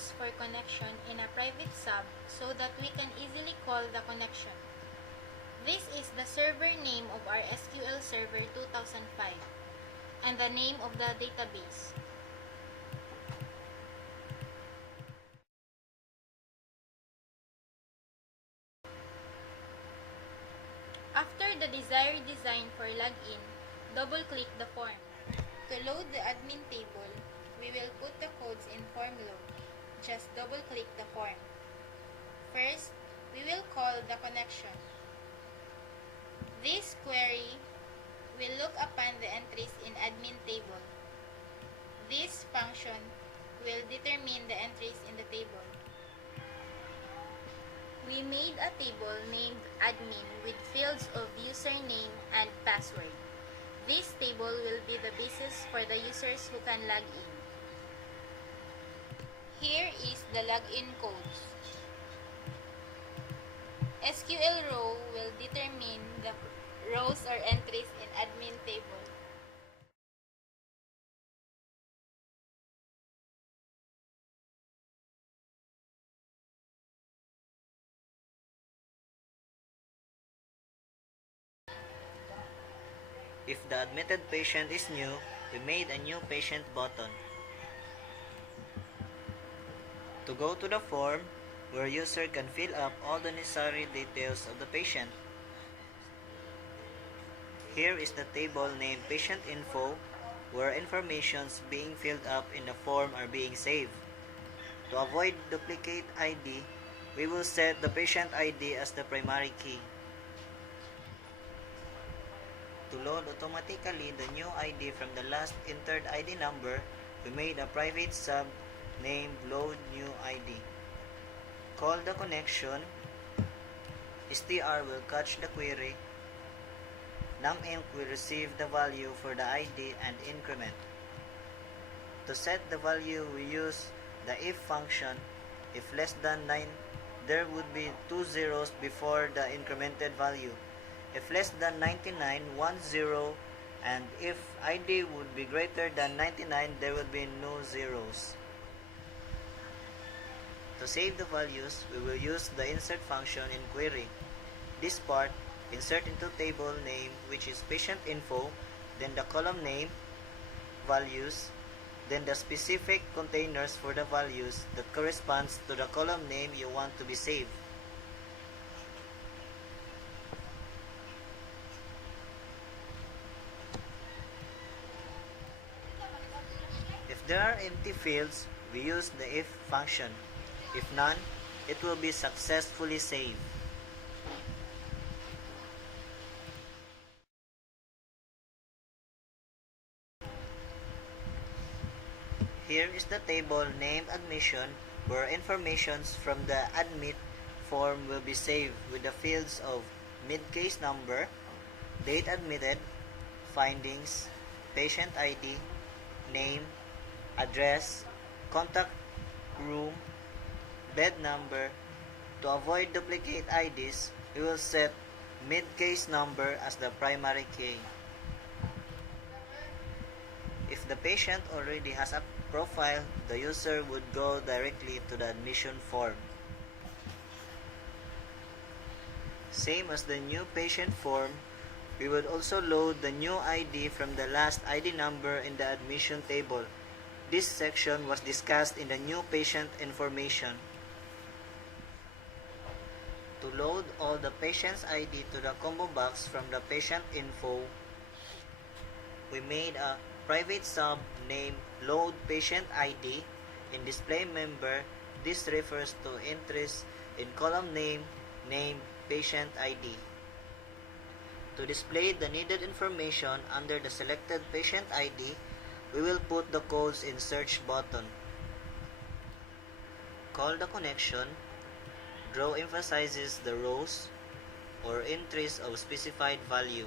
codes for connection in a private sub so that we can easily call the connection. This is the server name of our SQL Server 2005 and the name of the database. After the desired design for login, double-click the form. To load the admin table, we will put the codes in form load. Just double-click the form. First, we will call the connection. This query will look upon the entries in admin table. This function will determine the entries in the table. We made a table named admin with fields of username and password. This table will be the basis for the users who can log in. Here is the login codes. SQL row will determine the rows or entries in admin table. If the admitted patient is new, we made a new patient button. To go to the form, where user can fill up all the necessary details of the patient. Here is the table named Patient Info, where informations being filled up in the form are being saved. To avoid duplicate ID, we will set the patient ID as the primary key. To load automatically the new ID from the last entered ID number, we made a private sub named Load New ID. Call the connection. str will catch the query. numinc will receive the value for the ID and increment. To set the value, we use the if function. If less than 9, there would be 2 zeros before the incremented value. If less than 99, 1 0, and if ID would be greater than 99, there would be no zeros. To save the values, we will use the insert function in query. This part, insert into table name, which is patient info, then the column name, values, then the specific containers for the values that corresponds to the column name you want to be saved. If there are empty fields, we use the if function. If none, it will be successfully saved. Here is the table named admission, where informations from the admit form will be saved with the fields of mid-case number, date admitted, findings, patient ID, name, address, contact room, bed number. To avoid duplicate IDs, we will set mid-case number as the primary key. If the patient already has a profile, the user would go directly to the admission form. Same as the new patient form, we would also load the new ID from the last ID number in the admission table. This section was discussed in the new patient information. To load all the patient's ID to the combo box from the patient info, we made a private sub named Load Patient ID. In display member, this refers to entries in column name named Patient ID. To display the needed information under the selected patient ID, we will put the codes in search button. Call the connection. Draw emphasizes the rows or entries of specified value.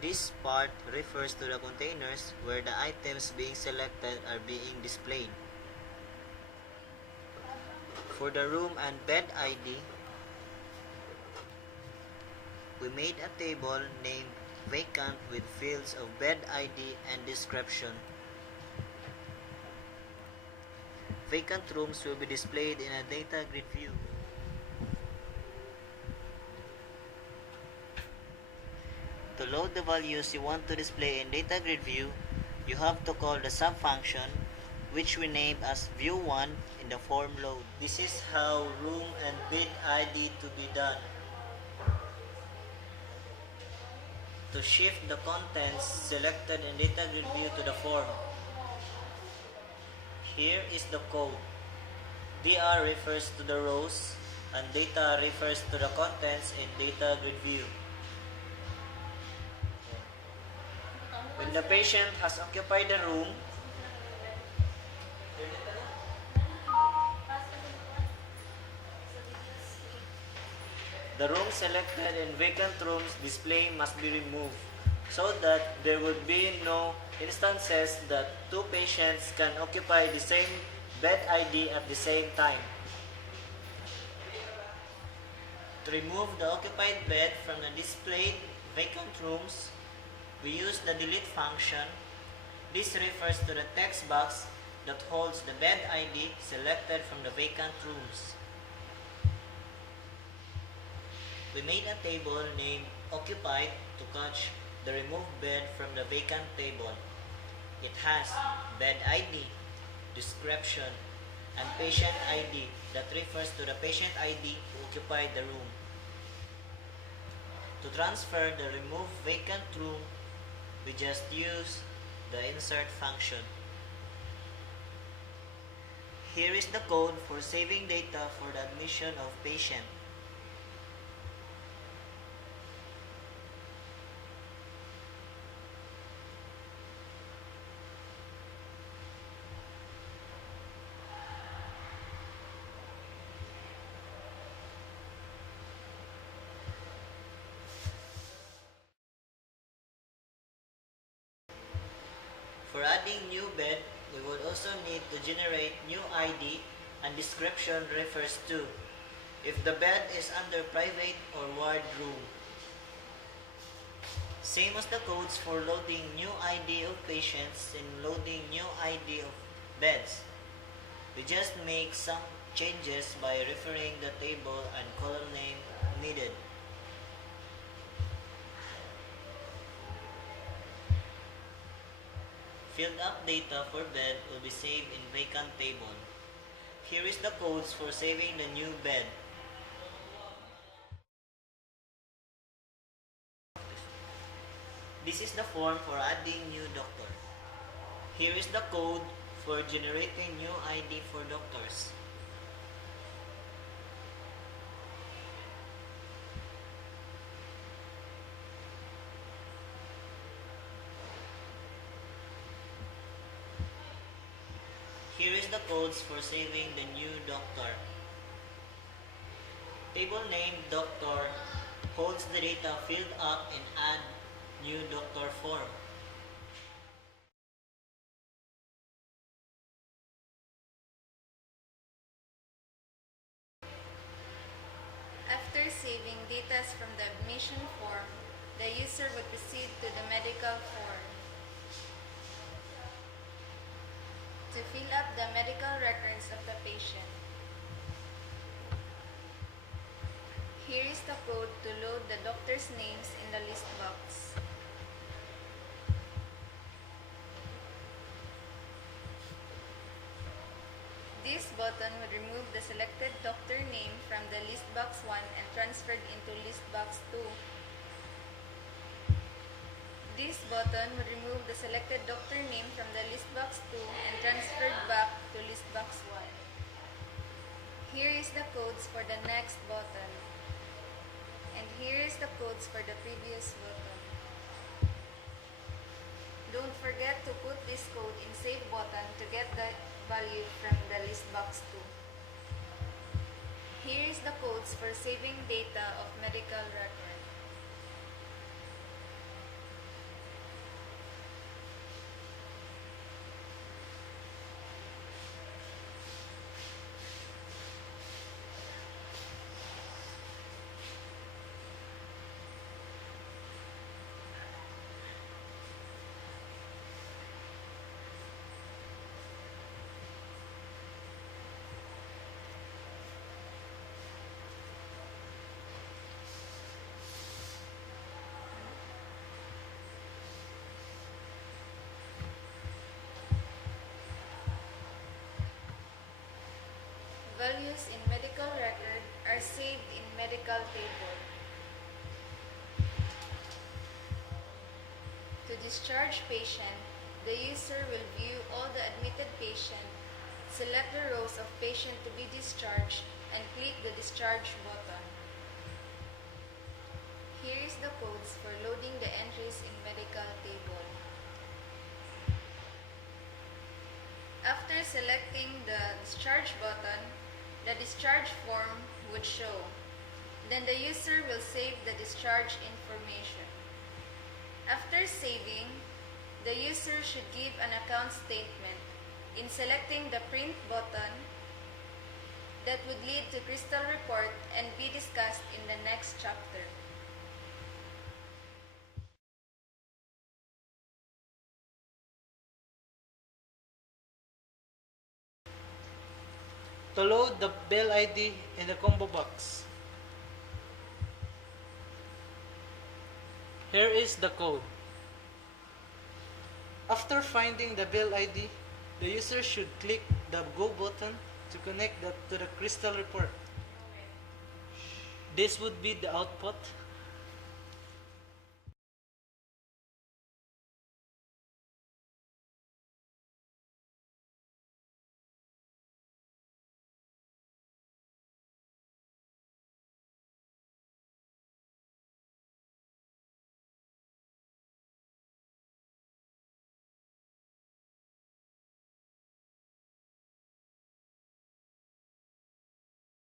This part refers to the containers where the items being selected are being displayed. For the room and bed ID, we made a table named vacant with fields of bed ID and description. vacant rooms will be displayed in a data grid view. To load the values you want to display in data grid view, you have to call the subfunction, which we name as view1 in the form load. This is how room and bed ID to be done. To shift the contents selected in data grid view to the form, here is the code. DR refers to the rows and data refers to the contents in data grid view. When the patient has occupied the room, the room selected in vacant rooms display must be removed so that there would be no instances that two patients can occupy the same bed ID at the same time. To remove the occupied bed from the displayed vacant rooms, we use the delete function. This refers to the text box that holds the bed ID selected from the vacant rooms. We made a table named occupied to catch the removed bed from the vacant table. It has bed ID, description, and patient ID that refers to the patient ID who occupied the room. To transfer the removed vacant room, we just use the insert function. Here is the code for saving data for the admission of patient. For adding new bed, we would also need to generate new ID and description refers to if the bed is under private or ward room. Same as the codes for loading new ID of patients and loading new ID of beds. We just make some changes by referring the table and column name needed. Filled up data for bed will be saved in vacant table. Here is the codes for saving the new bed. This is the form for adding new doctor. Here is the code for generating new ID for doctors. Here is the codes for saving the new doctor. Table named doctor holds the data filled up in add new doctor form. After saving data from the admission form, the user would proceed to the medical form. To fill up the medical records of the patient. Here is the code to load the doctor's names in the list box. This button would remove the selected doctor name from the list box 1 and transferred into list box 2. This button would remove the selected doctor name from the list box 2 and transferred back to list box 1. Here is the codes for the next button. And here is the codes for the previous button. Don't forget to put this code in save button to get the value from the list box 2. Here is the codes for saving data of medical record. values in medical record are saved in medical table. To discharge patient, the user will view all the admitted patient, select the rows of patient to be discharged, and click the discharge button. Here is the codes for loading the entries in medical table. After selecting the discharge button, the discharge form would show. Then the user will save the discharge information. After saving, the user should give an account statement. In selecting the print button, that would lead to crystal report and be discussed in the next chapter. To load the bill ID in the combo box, here is the code. After finding the bill ID, the user should click the Go button to connect to the crystal report. This would be the output.